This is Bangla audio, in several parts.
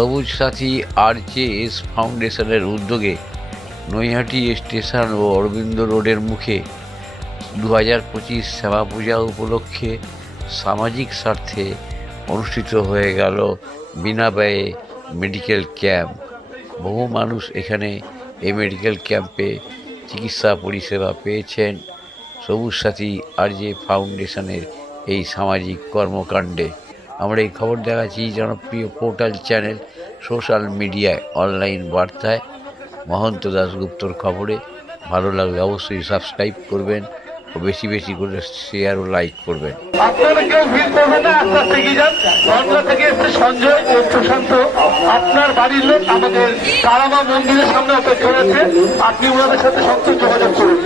সবুজ সাথী আর জে এস ফাউন্ডেশনের উদ্যোগে নৈহাটি স্টেশন ও অরবিন্দ রোডের মুখে দু হাজার পঁচিশ শ্যামা পূজা উপলক্ষে সামাজিক স্বার্থে অনুষ্ঠিত হয়ে গেল বিনা ব্যয়ে মেডিকেল ক্যাম্প। বহু মানুষ এখানে এই মেডিকেল ক্যাম্পে চিকিৎসা পরিষেবা পেয়েছেন। সবুজ সাথী আর জে ফাউন্ডেশনের এই সামাজিক কর্মকাণ্ডে আমরা এই খবর দেখাচ্ছি জনপ্রিয় পোর্টাল চ্যানেল সোশ্যাল মিডিয়ায় অনলাইন বার্তায়। মহন্ত দাশগুপ্তর খবরে ভালো লাগলে অবশ্যই সাবস্ক্রাইব করবেন ও বেশি বেশি করে শেয়ার ও লাইক করবেন। আপনারা বাড়ির লোক আমাদের মন্দিরের সামনে অপেক্ষা আপনি ওনাদের সাথে যোগাযোগ করুন।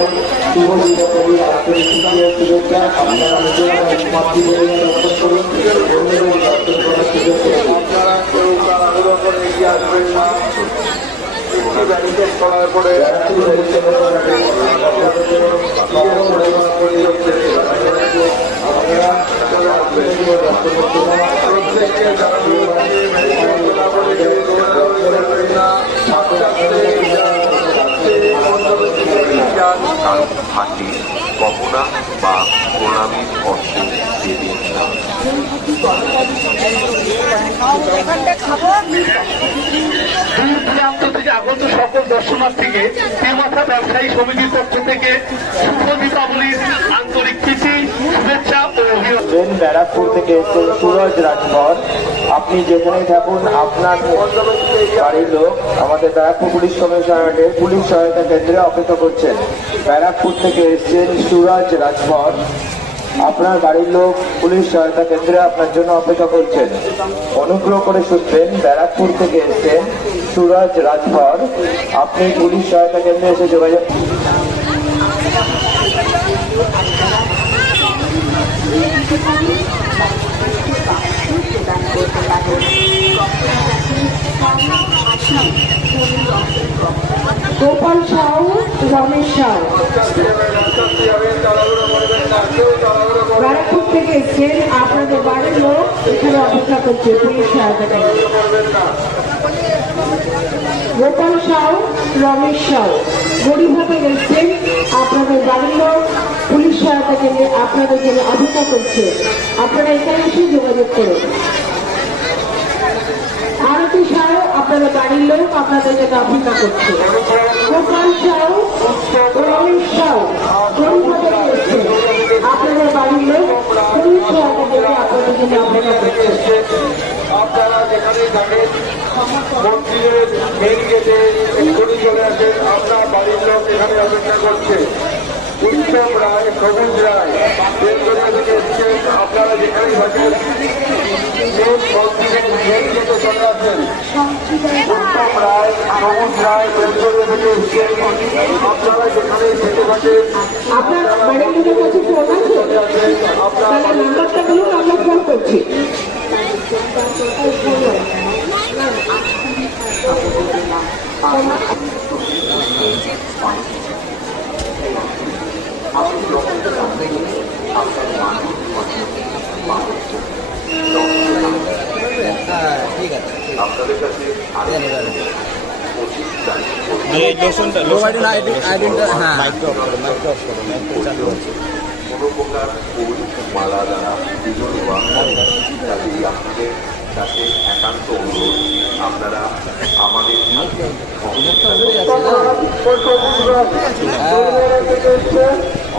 শুভ দীপাবলি আন্তরিক শুভেচ্ছা আপনারা নিজেরা মাতৃভূমি রক্ষণ করুন অন্যদের রক্ষণ করার সুযোগ করুন আপনারা কেউ তাড়াহুড়ো করে এগিয়ে আসবেন না ব্যারিকেড করার পরে প্রত্যেককে কারও হাতে গহনা বা প্রণামীর অর্থ দেবেন না। থেকে ব্যবসায়ী থেকে আন্তরিক ব্যারাকপুর থেকে সুরজ রাজভর আপনি যেখানেই থাকুন, আপনার বাড়ির লোক আমাদের ব্যারাকপুর পুলিশ কমিশনারেটের পুলিশ সহায়তা কেন্দ্রে অপেক্ষা করছেন। ব্যারাকপুর থেকে এসছেন সুরজ রাজভর আপনার বাড়ির লোক, পুলিশ সহায়তা কেন্দ্রে আপনার জন্য অপেক্ষা করছেন। অনুগ্রহ করে শুনবেন, ব্যারাকপুর থেকে এসছেন সুরজ রাজভর। আপনি পুলিশ সহায়তা কেন্দ্রে এসে যোগাযোগ গোপাল সাউ রমেশ সাউ ব্যারাকপুর থেকে এসছেন আপনাদের বাড়ির লোক, এখানে অপেক্ষা করছে পুলিশ সহায়তা। গোপাল সাউ, রমেশ সাউ। গরিবহাটে এসছেন আপনাদের বাড়ির লোক, পুলিশ সহায়তা কেন্দ্রে আপনাদের জন্য অপেক্ষা করছে। আপনারা এখানে এসে যোগাযোগ করুন। আরতি সাউ আপনাদের বাড়ির লোক আপনাদের জন্য অপেক্ষা করছে। গোপাল সাউ রমেশ সাউ আপনাদের বাড়ির লোক পুলিশ সহায়তা কেন্দ্রে আপনাদের জন্য অপেক্ষা করছে। আপনারা যেখানে থাকেন মন্দিরের মেন গেটে এক্ষুনি চলে আসেন। আপনার বাড়ির লোক এখানে অপেক্ষা করছে। উত্তম রায় সবুজ রায় থেকে এসছেন। আপনারা যেখানেই থাকেন মেন মন্দিরের মেন গেটে চলে আসেন। উত্তম রায় সবুজ রায় বেলগড়িয়া থেকে এসছেন। আপনারা যেখানেই থেকে থাকেন আপনার বাড়ির লোকের কাছে ফোন আছে চলে আসেন আপনার তাহলে নাম্বারটা বলুন আমরা ফোন করছি আপনাদের কাছে কোনো প্রকার ফুল মালা দ্বারা পুজো দেওয়া কাজে আপনাদের কাছে একান্ত অনুরোধ আপনারা আমাদের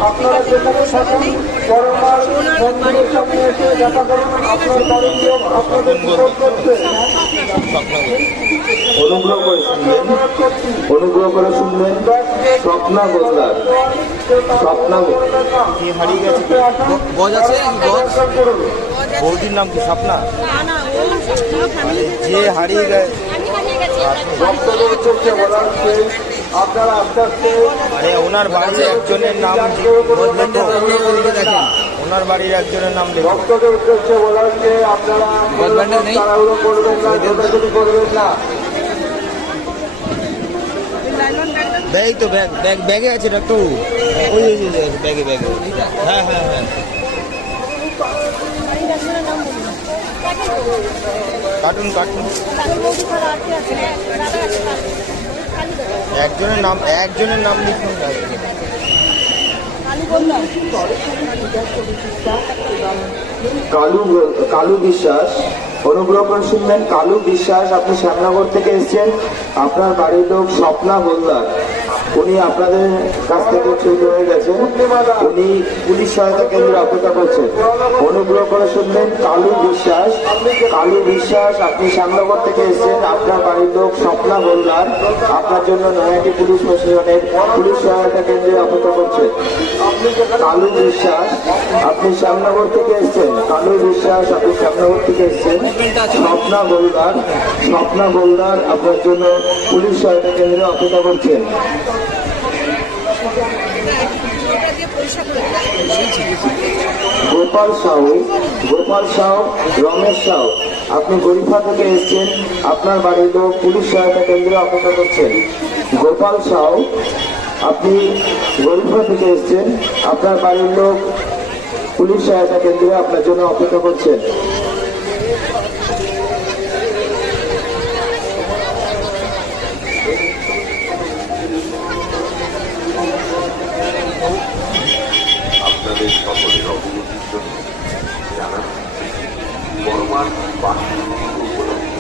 আপনারা যেখানে থাকুন করোনার মন্দিরের সামনে এসে দেখা করুন। আপনার বাড়ির আপনাদের অনুগ্রহ করে শুনবেন। অনুগ্রহ করে শুনবেন। স্বপ্না গোসলার স্বপ্না হারিয়ে গেছে গজ আছে গজ বৌদির নাম কি? স্বপ্না? যে হারিয়ে গেছে। ভক্তদের উদ্দেশ্যে বলা আপনারা আস্তে আস্তে আরে ওনার বাড়ির একজনের নাম বলবেন তো। দেখেন। ওনার বাড়ির একজনের নাম লিখুন। ভক্তদের উদ্দেশ্যে বলা হচ্ছে আপনারা তাড়াহুড়ো করবেন না ছোটাছুটি করবেন না। ব্যাগ তো ব্যাগ ব্যাগ ব্যাগে আছে ডাক্তার ওই ওই ব্যাগে ব্যাগে। হ্যাঁ হ্যাঁ হ্যাঁ। কার্টুন কার্টুন একজনের নাম একজনের নাম লিখুন। কালু কালু বিশ্বাস, অনুগ্রহ করে শুনবেন, কালু বিশ্বাস, আপনি শ্যামনগর থেকে এসছেন। আপনার বাড়ির লোক স্বপ্না হোলদার উনি আপনাদের কাছ থেকে চুরি হয়ে গেছেন উনি পুলিশ সহায়তা কেন্দ্রে অপেক্ষা করছেন। অনুগ্রহ করে শুনবেন, কালু বিশ্বাস। কালু বিশ্বাস, আপনি শ্যামনগর থেকে এসেছেন। আপনার বাড়ির লোক স্বপ্না হোলদার আপনার জন্য নয়াটি পুলিশ প্রশাসনের পুলিশ সহায়তা কেন্দ্রে অপেক্ষা করছেন কালু বিশ্বাস, আপনি শ্যামনগর থেকে এসেছেন। কালু বিশ্বাস, আপনি শ্যামনগর থেকে এসেছেন। স্বপ্না গোলদার স্বপ্না গোলদার আপনার জন্য পুলিশ সহায়তা কেন্দ্রে অপেক্ষা করছেন। গোপাল সাহু গোপাল সাহু রমেশ সাহু আপনি গরিফা থেকে এসেছেন, আপনার বাড়ির লোক পুলিশ সহায়তা কেন্দ্রে অপেক্ষা করছেন। গোপাল সাহু আপনি গরিফা থেকে এসেছেন, আপনার বাড়ির লোক পুলিশ সহায়তা কেন্দ্রে আপনার জন্য অপেক্ষা করছেন। জানাচ্ছি বর্মার বার্ষিকী উপলক্ষে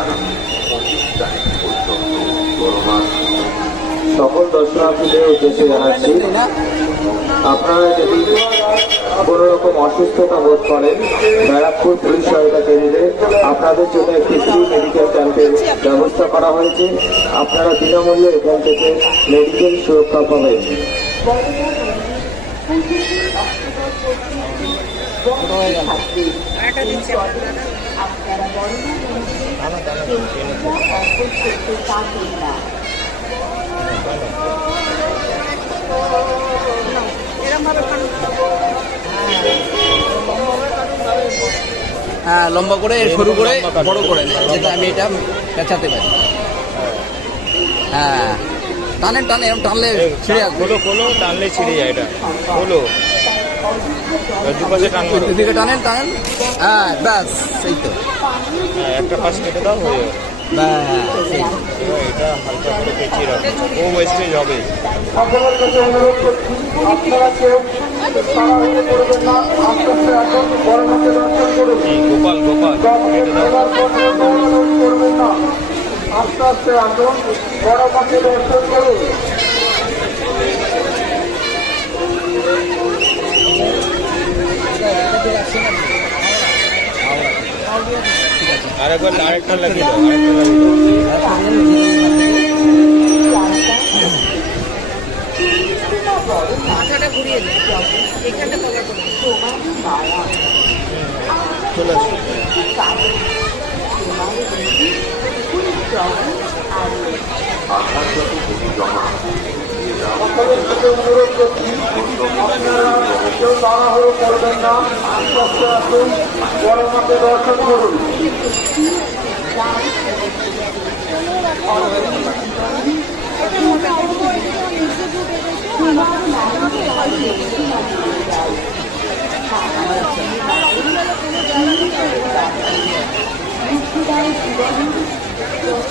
আগামী পঁচিশ তারিখ পর্যন্ত বর্মার সকল দর্শনার্থীদের উদ্দেশ্যে জানাচ্ছি, আপনারা যদি কোনো রকম অসুস্থতা বোধ করেন, ব্যারাকপুর পুলিশ সহায়তা কেন্দ্রে আপনাদের জন্য একটি ফ্রি মেডিকেল ক্যাম্পের ব্যবস্থা করা হয়েছে। আপনারা বিনামূল্যে এখান থেকে মেডিকেল সুরক্ষা পাবেন। হ্যাঁ লম্বা করে, সরু করে, বড় করে যেটা আমি এটা পেঁচাতে পারি। হ্যাঁ টানেন টানে এরকম টানলে ছিঁড়ে খোলো খোলো, টানলে ছিঁড়ে যায় এটা। খোলো। দুপাশে তো। দুদিকে টানেন টানেন। হ্যাঁ ব্যাস সেই তো। হ্যাঁ, একটা পাশ কেটে দাও হয়ে যাবে। এটা হালকা করে পেঁচিয়ে রাখো। ও ওয়েস্টেজ হবে। সকলের কাছে অনুরোধ করছি আপনারা কেউ তাড়াহুড়ো করবেন না আস্তে আস্তে আসুন বড় মাকে দর্শন করুন গোপাল গোপাল কেটে দাও। করবেন না আস্তে আস্তে আসুন। বড় মাকে দর্শন করুন। আরেকবার আরেকটা লাগিয়ে দাও। আরেকটা লাগিয়ে দাও চলে আসো। আধারগত বহি জমা অনুরোধ করছি কেউ তাড়াহুড়ো করবেন না আস্তে আস্তে আসুন মাকে দর্শন করুন Thank you. আমি